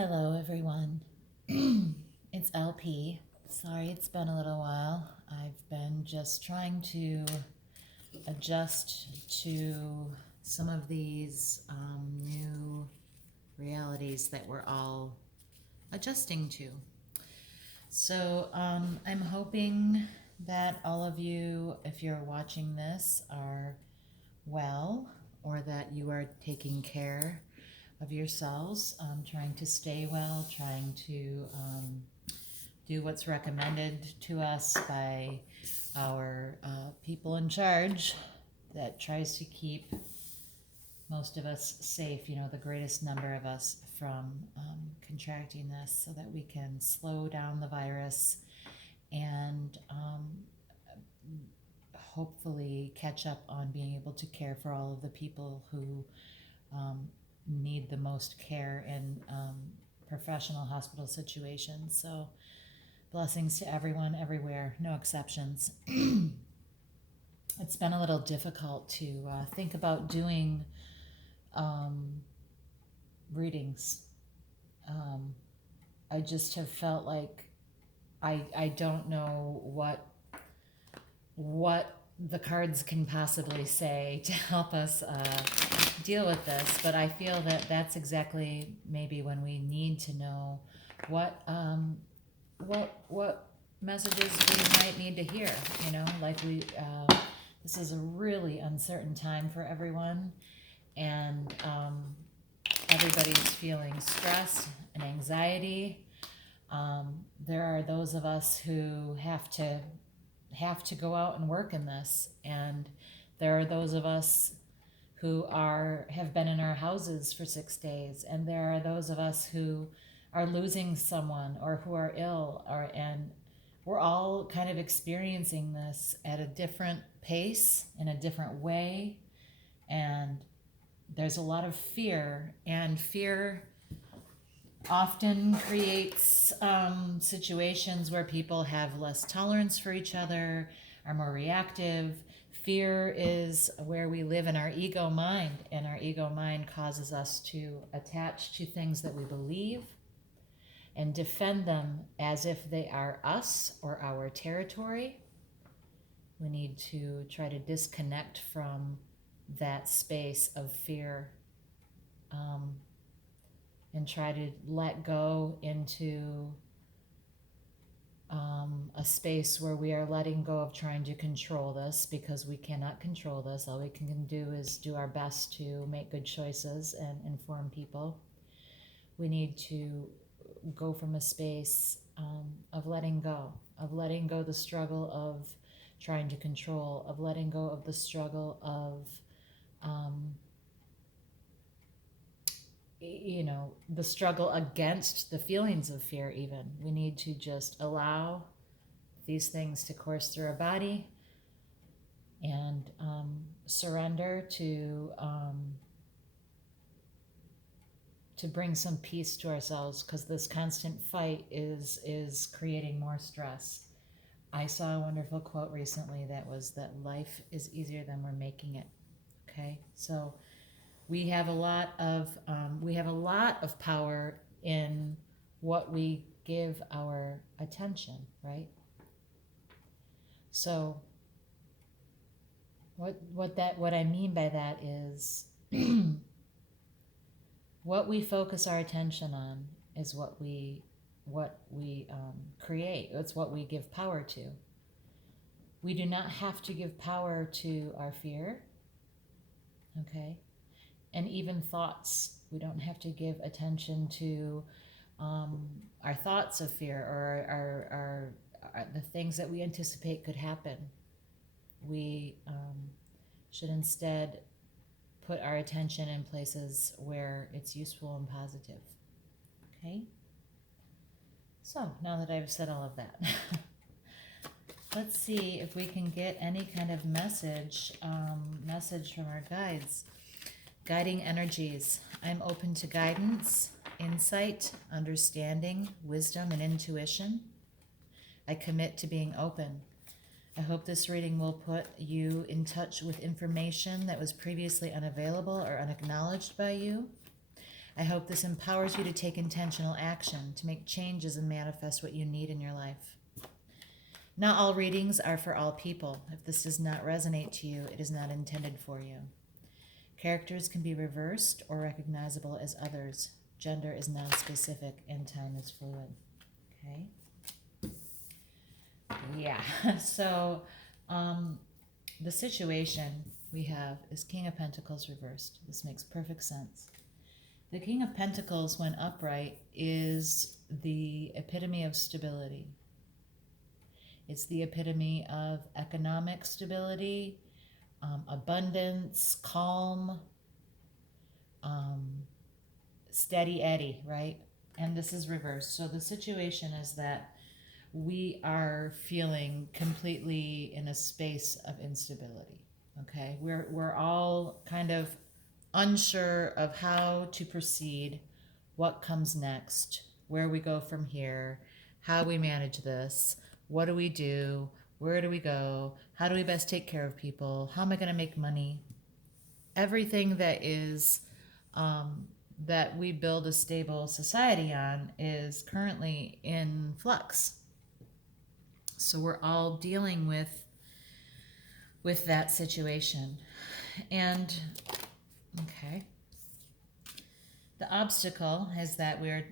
Hello, everyone. It's LP. Sorry, it's been a little while. I've been just trying to adjust to some of these new realities that we're all adjusting to. So I'm hoping that all of you, if you're watching this, are well, or that you are taking care of yourselves, trying to stay well, trying to do what's recommended to us by our people in charge that tries to keep most of us safe, the greatest number of us from contracting this so that we can slow down the virus and hopefully catch up on being able to care for all of the people who need the most care in professional hospital situations. So blessings to everyone, everywhere, no exceptions. It's been a little difficult to think about doing readings. I just have felt like I don't know what the cards can possibly say to help us deal with this, but I feel that that's exactly maybe when we need to know what messages we might need to hear. Like this is a really uncertain time for everyone, and everybody's feeling stress and anxiety. There are those of us who have to go out and work in this, and there are those of us who have been in our houses for 6 days, and there are those of us who are losing someone or who are ill, and we're all kind of experiencing this at a different pace, in a different way, and there's a lot of fear, and fear often creates situations where people have less tolerance for each other, are more reactive. Fear is where we live in our ego mind, and our ego mind causes us to attach to things that we believe and defend them as if they are us or our territory. We need to try to disconnect from that space of fear and try to let go into a space where we are letting go of trying to control this, because we cannot control this. All we can do is do our best to make good choices and inform people. We need to go from a space of letting go the struggle of trying to control, of letting go of the struggle of the struggle against the feelings of fear. Even we need to just allow these things to course through our body and surrender to bring some peace to ourselves, because this constant fight is creating more stress. I saw a wonderful quote recently that was that life is easier than we're making it. Okay, so we have a lot of power in what we give our attention, right? So what I mean by that is what we focus our attention on is what we create. It's what we give power to. We do not have to give power to our fear, okay? And even thoughts. We don't have to give attention to our thoughts of fear, or the things that we anticipate could happen. We should instead put our attention in places where it's useful and positive. Okay? So, now that I've said all of that, let's see if we can get any kind of message from our guides. Guiding energies. I'm open to guidance, insight, understanding, wisdom, and intuition. I commit to being open. I hope this reading will put you in touch with information that was previously unavailable or unacknowledged by you. I hope this empowers you to take intentional action, to make changes and manifest what you need in your life. Not all readings are for all people. If this does not resonate to you, it is not intended for you. Characters can be reversed or recognizable as others. Gender is non-specific and time is fluid. Okay? Yeah, so the situation we have is King of Pentacles reversed. This makes perfect sense. The King of Pentacles, when upright, is the epitome of stability. It's the epitome of economic stability, abundance, calm, steady Eddie, right? And this is reversed. So the situation is that we are feeling completely in a space of instability. Okay, we're all kind of unsure of how to proceed, what comes next, where we go from here, how we manage this, what do we do, where do we go, how do we best take care of people, how am I going to make money? Everything that is that we build a stable society on is currently in flux. So we're all dealing with that situation. And okay, the obstacle is that we're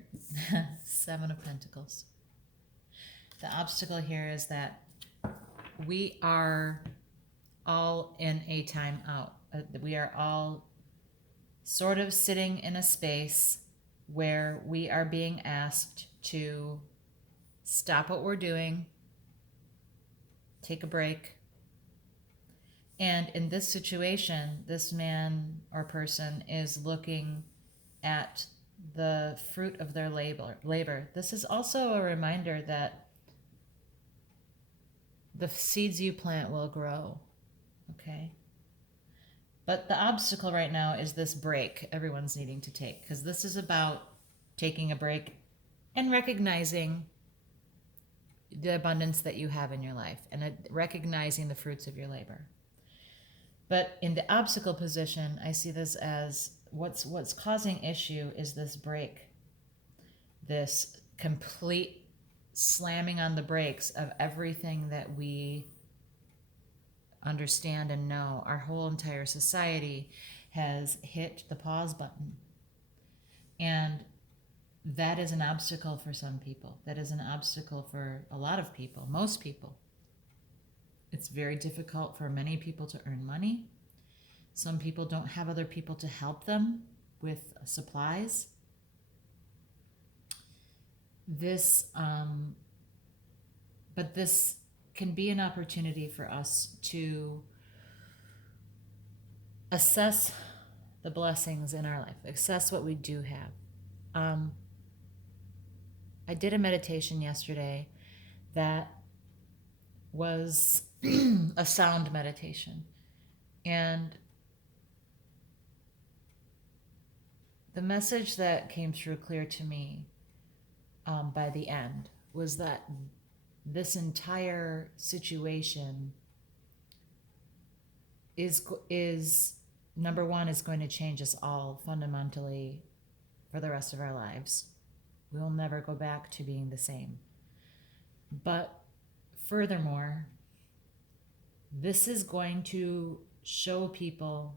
Seven of Pentacles. The obstacle here is that we are all in a time out. We are all sort of sitting in a space where we are being asked to stop what we're doing, take a break. And in this situation, this man or person is looking at the fruit of their labor. This is also a reminder that the seeds you plant will grow, okay? But the obstacle right now is this break everyone's needing to take, because this is about taking a break and recognizing the abundance that you have in your life and recognizing the fruits of your labor. But in the obstacle position, I see this as what's causing issue is this break, this complete slamming on the brakes of everything that we understand and know. Our whole entire society has hit the pause button. And that is an obstacle for some people. That is an obstacle for a lot of people, most people. It's very difficult for many people to earn money. Some people don't have other people to help them with supplies. But this can be an opportunity for us to assess the blessings in our life, assess what we do have. I did a meditation yesterday that was a sound meditation. And the message that came through clear to me by the end was that this entire situation is number one, is going to change us all fundamentally for the rest of our lives. We will never go back to being the same. But furthermore, this is going to show people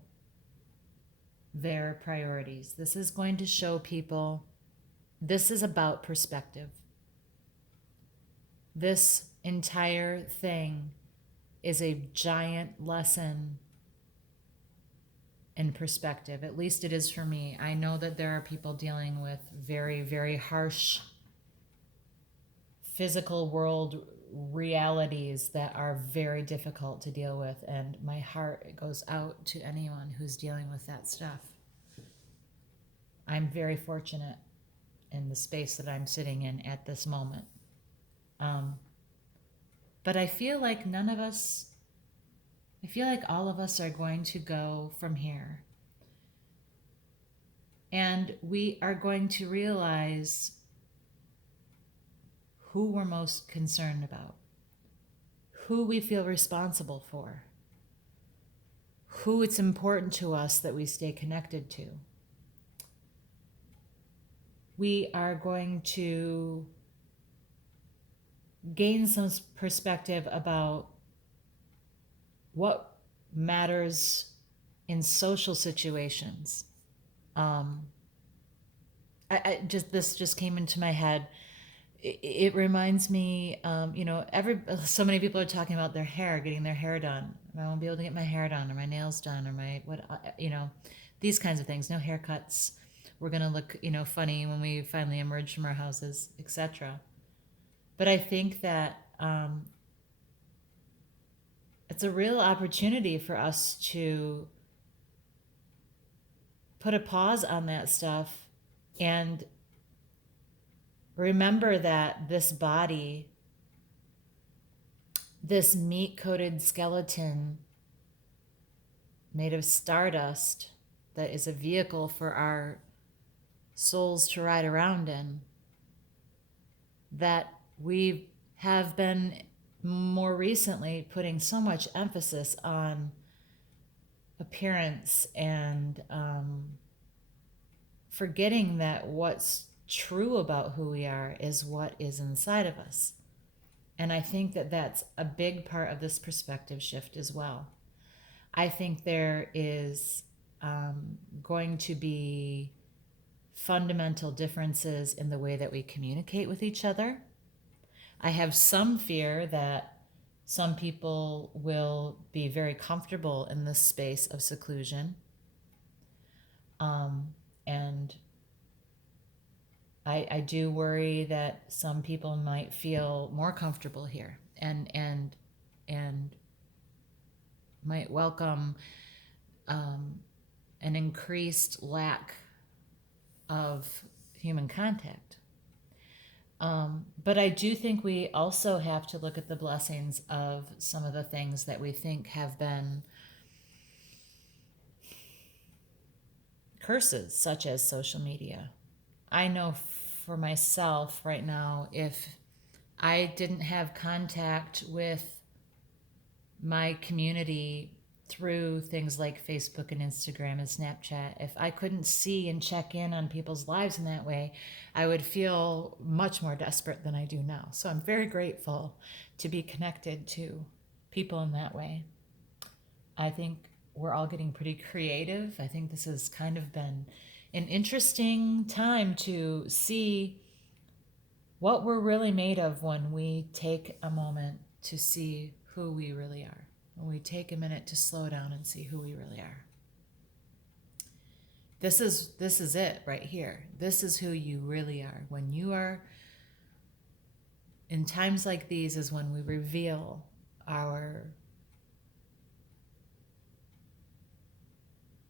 their priorities. This is going to show people this is about perspective. This entire thing is a giant lesson in perspective. At least it is for me. I know that there are people dealing with very, very harsh physical world realities that are very difficult to deal with, and my heart goes out to anyone who's dealing with that stuff. I'm very fortunate in the space that I'm sitting in at this moment. But I feel like all of us are going to go from here. And we are going to realize who we're most concerned about, who we feel responsible for, who it's important to us that we stay connected to. we are going to gain some perspective about what matters in social situations. This just came into my head. It reminds me, so many people are talking about their hair, getting their hair done. I won't be able to get my hair done, or my nails done, or these kinds of things. No haircuts. We're gonna look, funny when we finally emerge from our houses, etc. But I think that it's a real opportunity for us to put a pause on that stuff and remember that this body, this meat-coated skeleton made of stardust that is a vehicle for our souls to ride around in, that we have been more recently putting so much emphasis on appearance and forgetting that what's true about who we are is what is inside of us. And I think that that's a big part of this perspective shift as well. I think there is going to be fundamental differences in the way that we communicate with each other. I have some fear that some people will be very comfortable in this space of seclusion. And I do worry that some people might feel more comfortable here and might welcome an increased lack of human contact. But I do think we also have to look at the blessings of some of the things that we think have been curses, such as social media. I know for myself right now, if I didn't have contact with my community through things like Facebook and Instagram and Snapchat, if I couldn't see and check in on people's lives in that way, I would feel much more desperate than I do now. So I'm very grateful to be connected to people in that way. I think we're all getting pretty creative. I think this has kind of been an interesting time to see what we're really made of when we take a moment to see who we really are. When we take a minute to slow down and see who we really are. This is it right here. This is who you really are. When you are, in times like these is when we reveal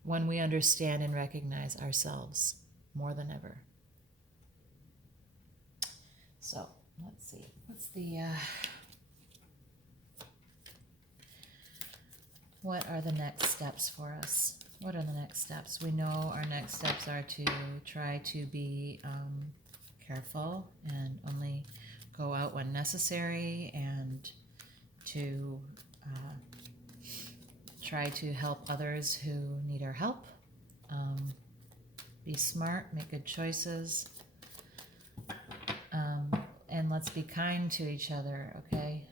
when we understand and recognize ourselves more than ever. So let's see, what are the next steps for us? What are the next steps? We know our next steps are to try to be careful and only go out when necessary, and to try to help others who need our help. Be smart, make good choices, and let's be kind to each other, okay?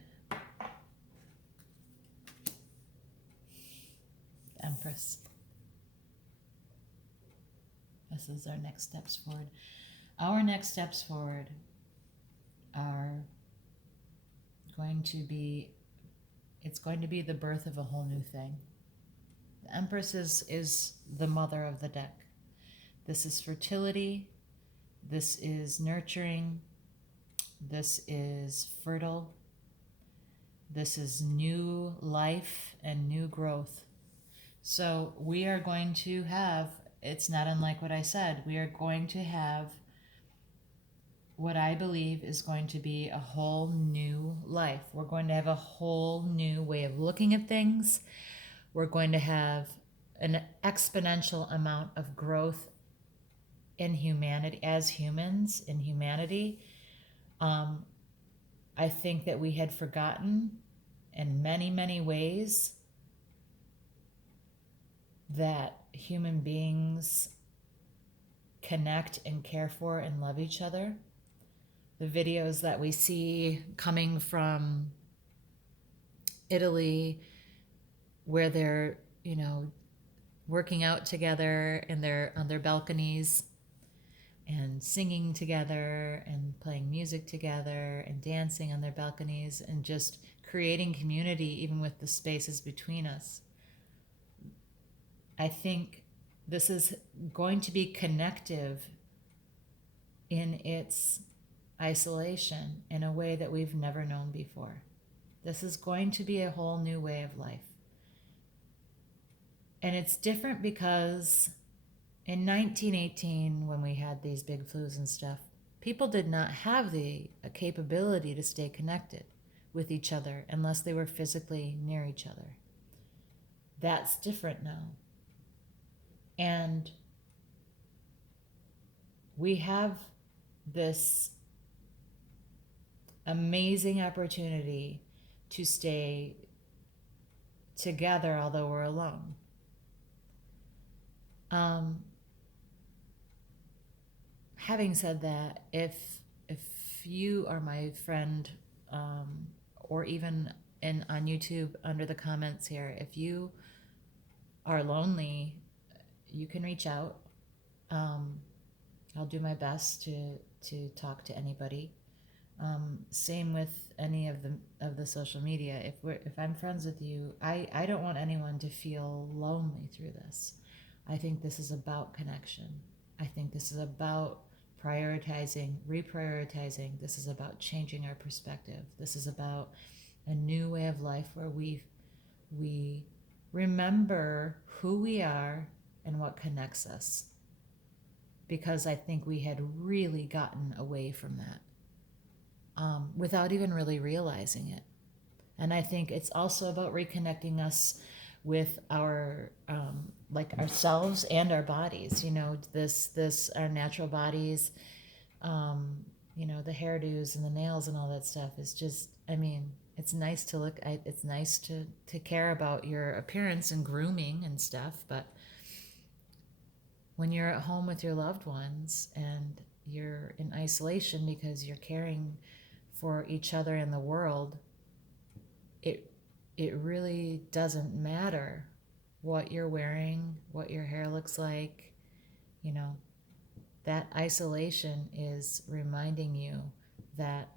Empress. This is our next steps forward. Our next steps forward are going to be, it's going to be the birth of a whole new thing. The Empress is the mother of the deck. This is fertility. This is nurturing. This is fertile. This is new life and new growth. So we are going to have, it's not unlike what I said, we are going to have what I believe is going to be a whole new life. We're going to have a whole new way of looking at things. We're going to have an exponential amount of growth in humanity, as humans, in humanity. I think that we had forgotten in many, many ways that human beings connect and care for and love each other. The videos that we see coming from Italy, where they're, working out together in on their balconies and singing together and playing music together and dancing on their balconies and just creating community even with the spaces between us. I think this is going to be connective in its isolation in a way that we've never known before. This is going to be a whole new way of life. And it's different because in 1918, when we had these big flus and stuff, people did not have the capability to stay connected with each other unless they were physically near each other. That's different now. And we have this amazing opportunity to stay together although we're alone. Having said that, if you are my friend, or even on YouTube under the comments here, if you are lonely, you can reach out. I'll do my best to talk to anybody. Same with any of the social media. If I'm friends with you, I don't want anyone to feel lonely through this. I think this is about connection. I think this is about prioritizing, reprioritizing. This is about changing our perspective. This is about a new way of life where we remember who we are and what connects us. Because I think we had really gotten away from that without even really realizing it. And I think it's also about reconnecting us with our ourselves and our bodies. This our natural bodies. The hairdos and the nails and all that stuff is just. It's nice to look. It's nice to care about your appearance and grooming and stuff, but when you're at home with your loved ones and you're in isolation because you're caring for each other in the world, it really doesn't matter what you're wearing, what your hair looks like. That isolation is reminding you that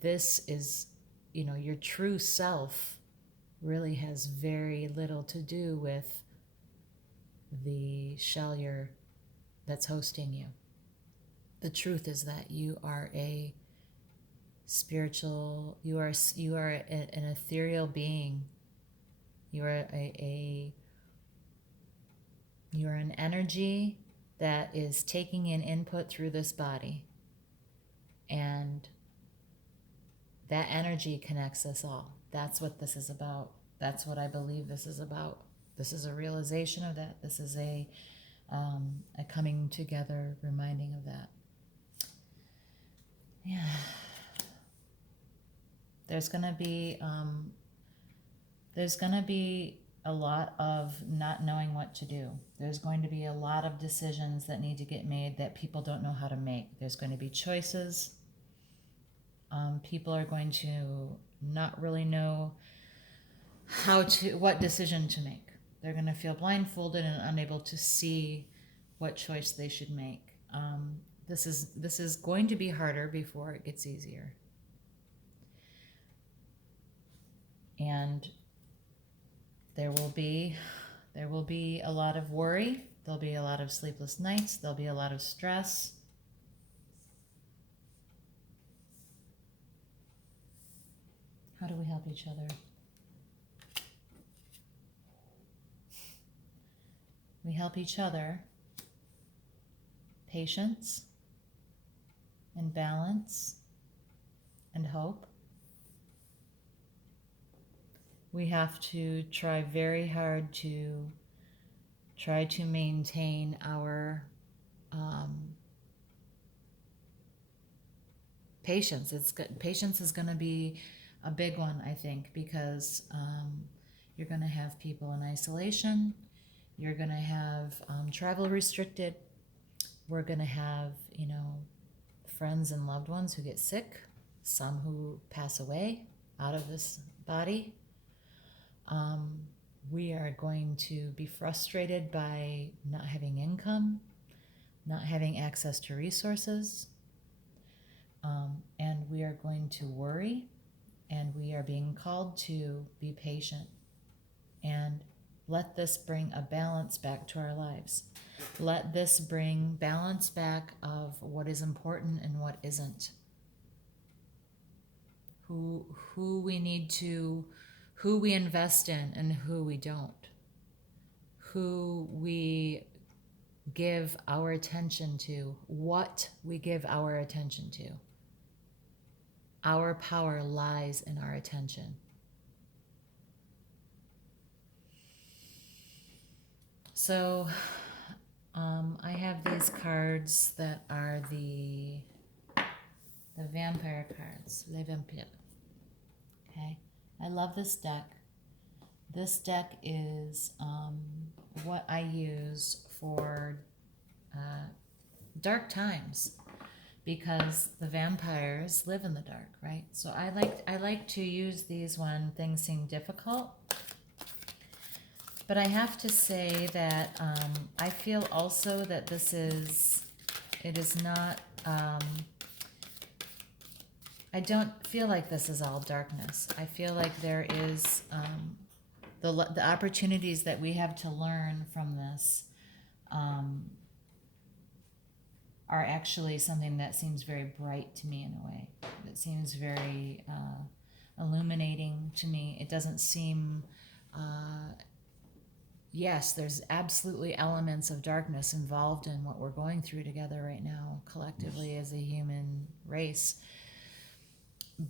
this is, your true self really has very little to do with the shell that's hosting you. The truth is that you are a spiritual, you are an ethereal being. You are you are an energy that is taking in input through this body, and that energy connects us all. That's what this is about. That's what I believe this is about. This is a realization of that. This is a coming together, reminding of that. Yeah. There's gonna be a lot of not knowing what to do. There's going to be a lot of decisions that need to get made that people don't know how to make. There's going to be choices. People are going to not really know what decision to make. They're going to feel blindfolded and unable to see what choice they should make. This is going to be harder before it gets easier. And there will be a lot of worry. There'll be a lot of sleepless nights. There'll be a lot of stress. How do we help each other? We help each other. Patience and balance and hope. We have to try very hard to try to maintain our patience. Patience is going to be a big one, I think, because you're going to have people in isolation. You're going to have travel restricted. we're going to have, friends and loved ones who get sick, some who pass away out of this body. We are going to be frustrated by not having income, not having access to resources, and we are going to worry, and we are being called to be patient and let this bring a balance back to our lives. Let this bring balance back of what is important and what isn't. Who we need to, who we invest in and who we don't. Who we give our attention to, what we give our attention to. Our power lies in our attention. So I have these cards that are the vampire cards, Les Vampires. Okay, I love this deck. This deck is what I use for dark times, because the vampires live in the dark, right? So I like to use these when things seem difficult. But I have to say that I feel also that it is not, I don't feel like this is all darkness. I feel like there is the opportunities that we have to learn from this are actually something that seems very bright to me in a way. It seems very illuminating to me. It doesn't seem... yes, there's absolutely elements of darkness involved in what we're going through together right now, collectively as a human race,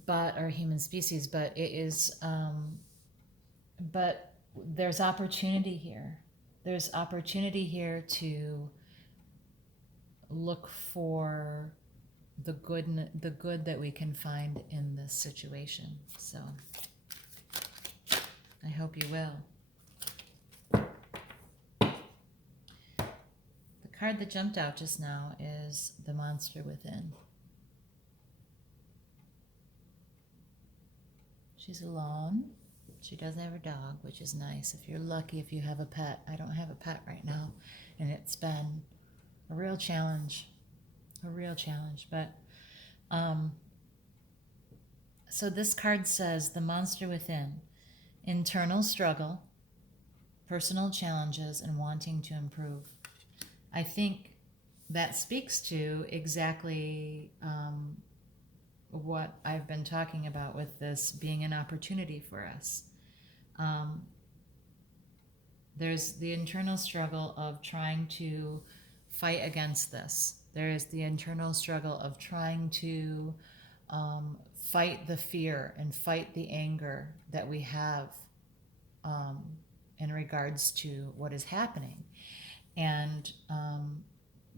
or human species, but it is, but there's opportunity here. There's opportunity here to look for the good that we can find in this situation. So I hope you will. The card that jumped out just now is the monster within. She's alone. She doesn't have her dog, which is nice. If you're lucky, if you have a pet. I don't have a pet right now, and it's been a real challenge. But so this card says the monster within, internal struggle, personal challenges, and wanting to improve. I think that speaks to exactly what I've been talking about with this being an opportunity for us. There's the internal struggle of trying to fight against this. There is the internal struggle of trying to fight the fear and fight the anger that we have in regards to what is happening. And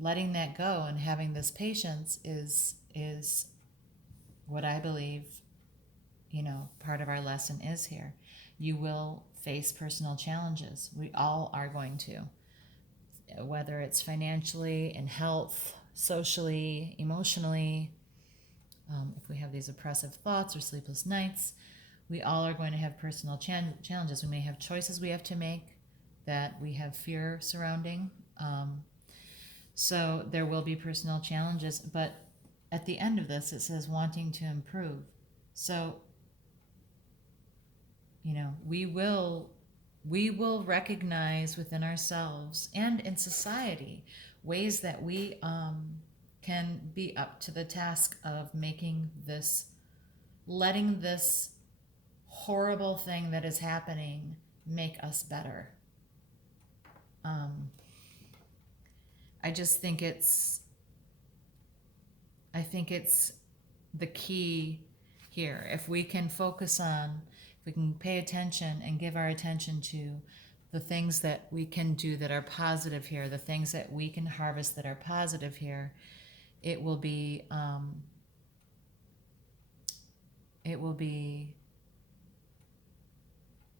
letting that go and having this patience is what I believe, part of our lesson is here. You will face personal challenges. We all are going to, whether it's financially, in health, socially, emotionally. If we have these oppressive thoughts or sleepless nights, we all are going to have personal challenges. We may have choices we have to make that we have fear surrounding. So there will be personal challenges, but at the end of this, it says wanting to improve. So, we will recognize within ourselves and in society ways that we can be up to the task of letting this horrible thing that is happening make us better. I think it's the key here. If we can pay attention and give our attention to the things that we can do that are positive here, the things that we can harvest that are positive here, it will be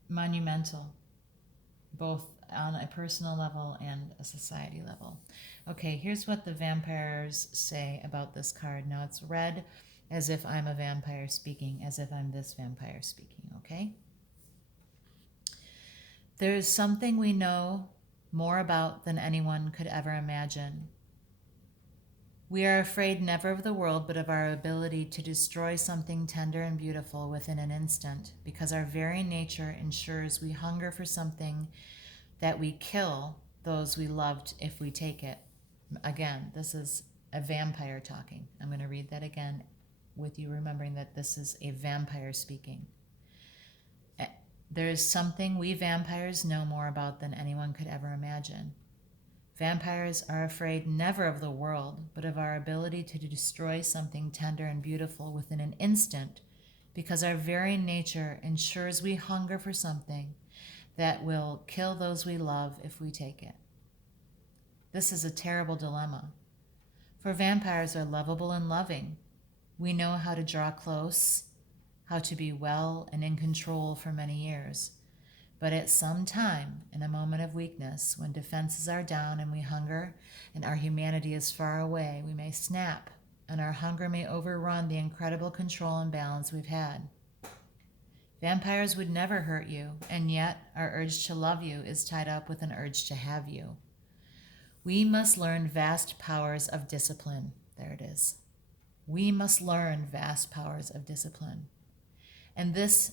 monumental, both on a personal level and a society level. Okay, here's what the vampires say about this card. Now it's read as if I'm a vampire speaking, as if I'm this vampire speaking, okay? There is something we know more about than anyone could ever imagine. We are afraid never of the world, but of our ability to destroy something tender and beautiful within an instant, because our very nature ensures we hunger for something that we kill those we loved if we take it. Again, this is a vampire talking. I'm going to read that again with you remembering that this is a vampire speaking. There is something we vampires know more about than anyone could ever imagine. Vampires are afraid never of the world, but of our ability to destroy something tender and beautiful within an instant, because our very nature ensures we hunger for something that will kill those we love if we take it. This is a terrible dilemma, for vampires are lovable and loving. We know how to draw close, how to be well and in control for many years. But at some time, in a moment of weakness, when defenses are down and we hunger and our humanity is far away, we may snap and our hunger may overrun the incredible control and balance we've had. Vampires would never hurt you, and yet our urge to love you is tied up with an urge to have you. We must learn vast powers of discipline. There it is. We must learn vast powers of discipline. And this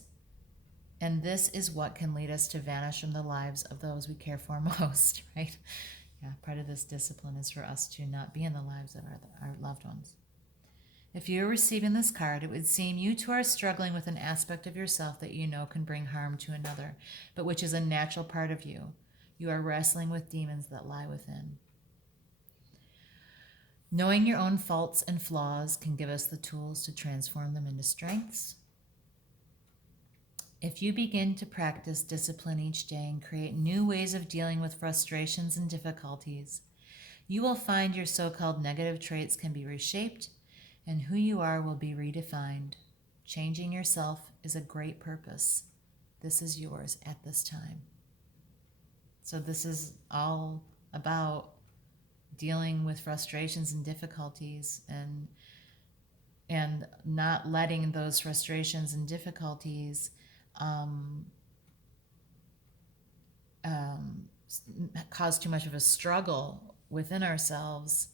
is what can lead us to vanish from the lives of those we care for most, right? Yeah, part of this discipline is for us to not be in the lives of our loved ones. If you're receiving this card, it would seem you too are struggling with an aspect of yourself that you know can bring harm to another, but which is a natural part of you. You are wrestling with demons that lie within. Knowing your own faults and flaws can give us the tools to transform them into strengths. If you begin to practice discipline each day and create new ways of dealing with frustrations and difficulties, you will find your so-called negative traits can be reshaped and who you are will be redefined. Changing yourself is a great purpose. This is yours at this time. So this is all about dealing with frustrations and difficulties and not letting those frustrations and difficulties cause too much of a struggle within ourselves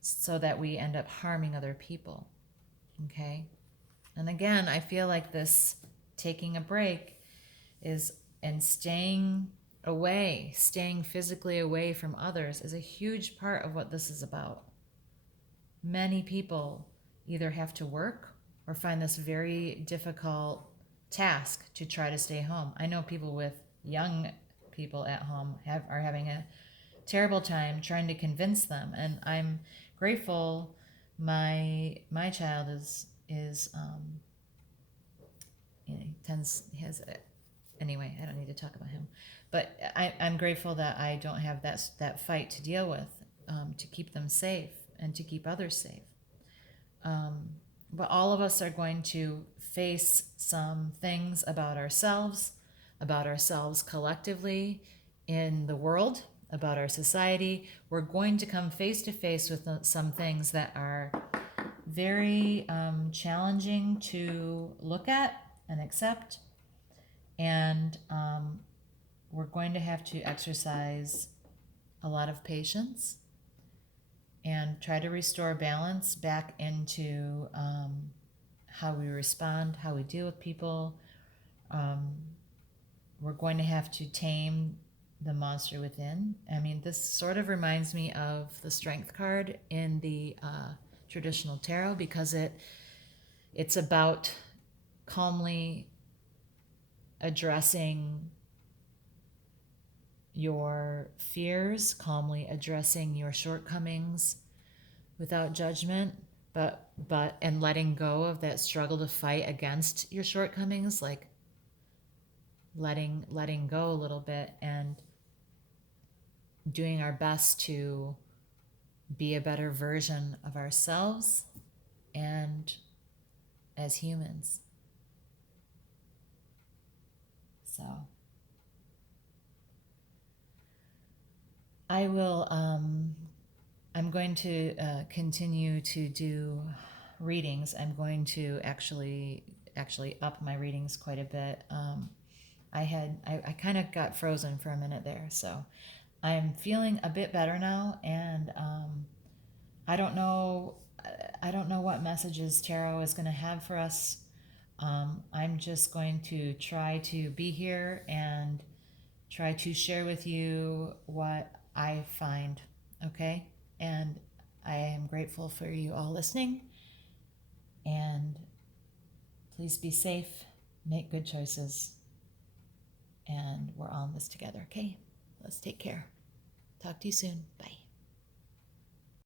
so that we end up harming other people. Okay? And again, I feel like this taking a break and staying away, staying physically away from others is a huge part of what this is about. Many people either have to work or find this very difficult task to try to stay home. I know people with young people at home are having a terrible time trying to convince them, and I'm grateful my child anyway, I don't need to talk about him, but I'm grateful that I don't have that fight to deal with, to keep them safe and to keep others safe. But all of us are going to face some things about ourselves collectively in the world, about our society. We're going to come face to face with some things that are very challenging to look at and accept. And we're going to have to exercise a lot of patience and try to restore balance back into how we respond, how we deal with people. We're going to have to tame the monster within. I mean, this sort of reminds me of the Strength card in the traditional tarot, because it's about calmly addressing your fears, calmly addressing your shortcomings without judgment, but and letting go of that struggle to fight against your shortcomings, like letting go a little bit and doing our best to be a better version of ourselves and as humans. So I will, I'm going to continue to do readings. I'm going to actually up my readings quite a bit. I kind of got frozen for a minute there, so I'm feeling a bit better now, and I don't know, I don't know what messages tarot is going to have for us. I'm just going to try to be here and try to share with you what I find, okay? And I am grateful for you all listening, and please be safe, make good choices, and we're all in this together, okay? Let's take care. Talk to you soon. Bye.